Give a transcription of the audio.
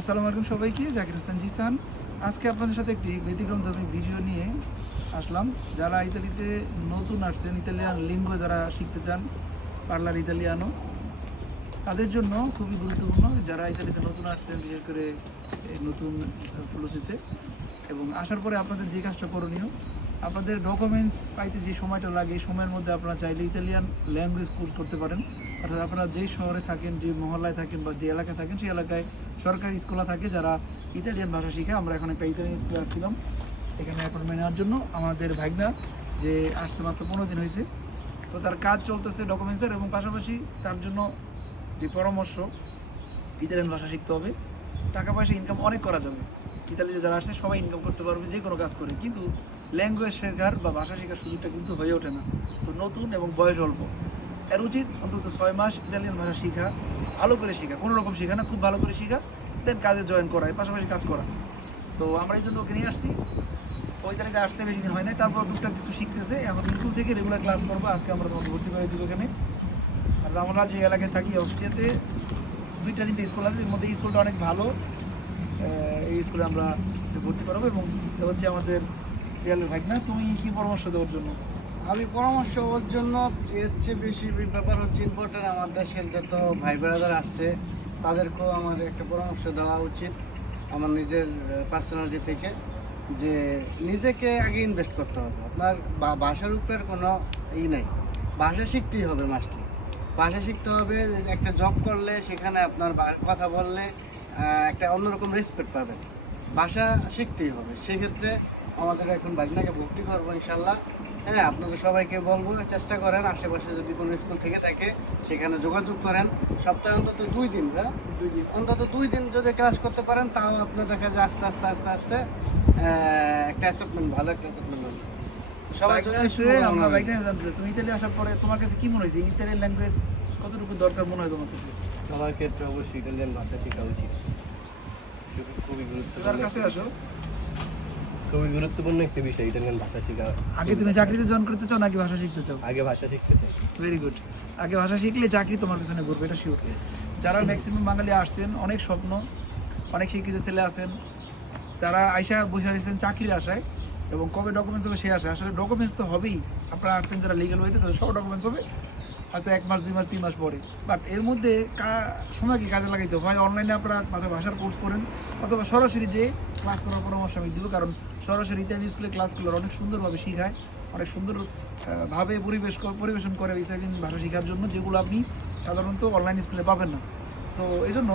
আসসালামু আলাইকুম সবাইকে জাকির হোসেন জিসান আজকে আপনাদের সাথে একটি ব্যতিক্রম ধর্মী ভিডিও নিয়ে আসলাম যারা ইতালিতে নতুন আসছেন ইতালিয়ান লিঙ্গ যারা শিখতে চান পার্লার ইতালিয়ানো তাদের জন্য খুবই গুরুত্বপূর্ণ যারা ইতালিতে নতুন আসছেন বিশেষ করে নতুন ফ্লুসিতে এবং আসার পরে আপনাদের যে কাজটা করণীয় আপনাদের ডকুমেন্টস পাইতে যে সময়টা লাগে এই সময়ের মধ্যে আপনারা চাইলে ইতালিয়ান ল্যাঙ্গুয়েজ কোর্স করতে পারেন অর্থাৎ আপনারা যেই শহরে থাকেন যে মহল্লায় থাকেন বা যে এলাকায় থাকেন সেই এলাকায় সরকারি স্কুলে থাকে যারা ইতালিয়ান ভাষা শিখে আমরা এখন একটা ইতালিয়ান স্কুলে আসছিলাম এখানে অ্যাপয়েন্টমেন্ট নেওয়ার জন্য আমাদের ভাগনা যে আসতে মাত্র পনেরো দিন হয়েছে তো তার কাজ চলতেছে ডকুমেন্টসের এবং পাশাপাশি তার জন্য যে পরামর্শ ইতালিয়ান ভাষা শিখতে হবে টাকা পয়সা ইনকাম অনেক করা যাবে ইতালিতে যারা আসছে সবাই ইনকাম করতে পারবে যে কোনো কাজ করে কিন্তু ল্যাঙ্গুয়েজ শেখার বা ভাষা শেখার সুযোগটা কিন্তু হয়ে ওঠে না তো নতুন এবং বয়স অল্প এর উচিত অন্তত ছয় মাস ইতালিয়ান ভাষা শেখা ভালো করে শেখা কোনো রকম শেখা না খুব ভালো করে শেখা দেন কাজে জয়েন করা পাশাপাশি কাজ করা তো আমরা এই জন্য ওকে নিয়ে আসছি ওই তালিকা আসছে বেশি দিন হয় না তারপর দুটা কিছু শিখতেছে আমাদের স্কুল থেকে রেগুলার ক্লাস করবো আজকে আমরা তোমাকে ভর্তি করে দিব এখানে আর আমরা যে এলাকায় থাকি অস্ট্রিয়াতে দুইটা তিনটা স্কুল আছে এর মধ্যে স্কুলটা অনেক ভালো এই স্কুলে আমরা ভর্তি করাবো এবং হচ্ছে আমাদের রিয়ালের ভাগ না তুমি কী পরামর্শ দেওয়ার জন্য আমি পরামর্শ ওর জন্য এর চেয়ে বেশি ব্যাপার হচ্ছে ইম্পর্টেন্ট আমার দেশের যত ভাই ব্রাদার আসছে তাদেরকেও আমার একটা পরামর্শ দেওয়া উচিত আমার নিজের পার্সোনালিটি থেকে যে নিজেকে আগে ইনভেস্ট করতে হবে আপনার ভাষার উপরের কোনো ই নাই ভাষা শিখতেই হবে মাস্টলি ভাষা শিখতে হবে একটা জব করলে সেখানে আপনার কথা বললে একটা অন্যরকম রেসপেক্ট পাবেন ভাষা শিখতেই হবে সেক্ষেত্রে আমাদের এখন বাজনাকে ভর্তি করবো ইনশাল্লাহ হ্যাঁ আপনাদের সবাইকে বলবো চেষ্টা করেন আশেপাশে যদি কোনো স্কুল থেকে থাকে সেখানে যোগাযোগ করেন সপ্তাহে অন্তত দুই দিন হ্যাঁ দুই দিন অন্তত দুই দিন যদি ক্লাস করতে পারেন তাও আপনার দেখা যায় আস্তে আস্তে আস্তে আস্তে একটা অ্যাসেটমেন্ট ভালো একটা অ্যাসেটমেন্ট হবে সবাই চলে আসছে আমরা বাইক নিয়ে তুমি ইতালি আসার পরে তোমার কাছে কি মনে হয়েছে ইতালিয়ান ল্যাঙ্গুয়েজ কতটুকু দরকার মনে হয় তোমার কাছে চলার ক্ষেত্রে অবশ্যই ইতালিয়ান ভাষা শেখা উচিত খুবই গুরুত্বপূর্ণ আসো খুবই গুরুত্বপূর্ণ একটা বিষয় ইটালিয়ান ভাষা শেখা আগে তুমি চাকরিতে জয়েন করতে চাও নাকি ভাষা শিখতে চাও আগে ভাষা শিখতে চাই ভেরি গুড আগে ভাষা শিখলে চাকরি তোমার পিছনে ঘুরবে এটা শিওর যারা ম্যাক্সিমাম বাঙালি আসছেন অনেক স্বপ্ন অনেক শিক্ষিত ছেলে আছেন তারা আইসা বসে আসছেন চাকরির আশায় এবং কবে ডকুমেন্টস হবে সে আশায় আসলে ডকুমেন্টস তো হবেই আপনারা আসছেন যারা লিগাল হয়েছে তাদের সব ডকুমেন্টস হবে হয়তো এক মাস দুই মাস তিন মাস পরে বাট এর মধ্যে কি কাজে লাগাইতে হয় অনলাইনে আপনারা মাঝে ভাষার কোর্স করেন অথবা সরাসরি যে ক্লাস করার পরামর্শ আমি দিব কারণ সরাসরি ইতিহাস স্কুলে ক্লাসগুলো অনেক সুন্দরভাবে শেখায় অনেক সুন্দর ভাবে পরিবেশ পরিবেশন করে ইত্যাদি ভাষা শেখার জন্য যেগুলো আপনি সাধারণত অনলাইন স্কুলে পাবেন না সো এই জন্য